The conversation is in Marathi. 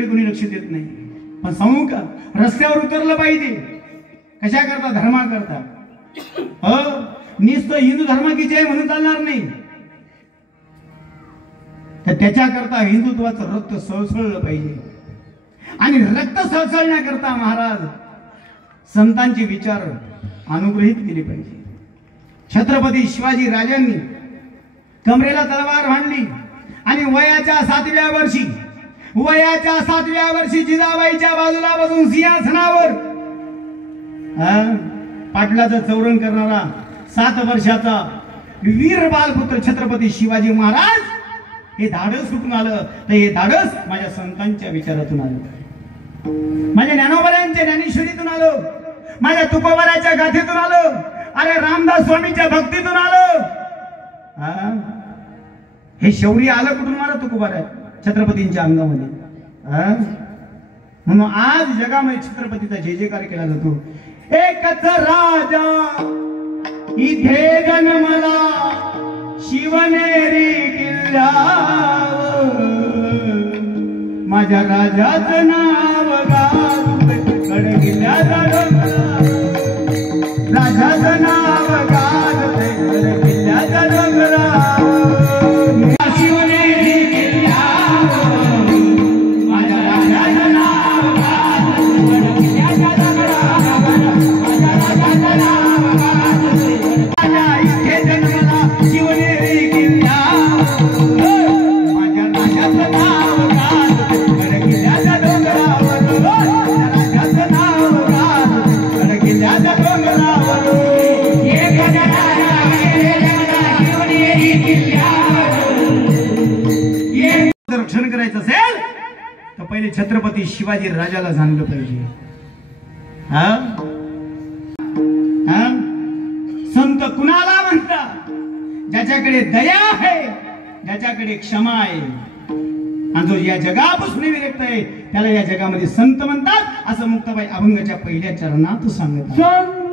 कोणी लक्ष देत नाही, पण सांगू का, रस्त्यावर उतरलं पाहिजे. कशा करता? धर्मा करता. नुसतं हिंदू धर्माची जय म्हणून चालणार नाही, तर त्याच्याकरता हिंदुत्वाचं रक्त सळसळलं पाहिजे. आणि रक्त सळसळण्याकरता महाराज संतांचे विचार अनुग्रहित केले पाहिजे. छत्रपती शिवाजी राजांनी कमरेला तलवार बांधली आणि वयाच्या 7व्या वर्षी जिजाबाईच्या बाजूला बसून सिंहासनावर पाटलाचं चौरण करणारा 7 वर्षाचा वीर बालपुत्र छत्रपती शिवाजी महाराज, हे धाडस कुठून आलं? तर हे धाडस माझ्या संतांच्या विचारातून आलं, माझ्या ज्ञानोबरांच्या ज्ञानेश्वरीतून आलं, माझ्या तुकोबाराच्या गाथेतून आलं, अरे रामदास स्वामीच्या भक्तीतून आलं. हे शौर्य आलं कुठून? मला तुकोबारा छत्रपतींच्या अंगामध्ये. म्हणून आज जगामध्ये छत्रपतीचा जय जयकार केला जातो. एकच राजा इथे जन्मला शिवनेरी किल्ल्यावर, माझ्या राजाचं नाव गाजते गडकिल्ल्याचा डोंगरावर, राजाचं नाव गाजते गडकिल्ल्याचा डोंगरावर, शिवनेरी किल्ल्यावर, माझ्या राजाचं नाव गाजते गडकिल्ल्याचा डोंगरावर, माझ्या राजाचं नाव गाजते, राजा इथे जन्मला शिवनेरी किल्ल्यावर, माझ्या राजाचं नाव गाजते गडकिल्ल्याचा डोंगरावर, राजाचं नाव गाजते गडकिल्ल्याचा डोंगरावर, रक्षण करायचं असेल तर पहिले छत्रपती शिवाजी राजाला जाणलं पाहिजे. संत कुणाला म्हणतात? ज्याच्याकडे दया आहे, ज्याच्याकडे क्षमा आहे, आणि जो या जगापासून विरक्त आहे त्याला या जगामध्ये संत म्हणतात, असं मुक्ताबाई अभंगाच्या पहिल्या चरणात सांगतात.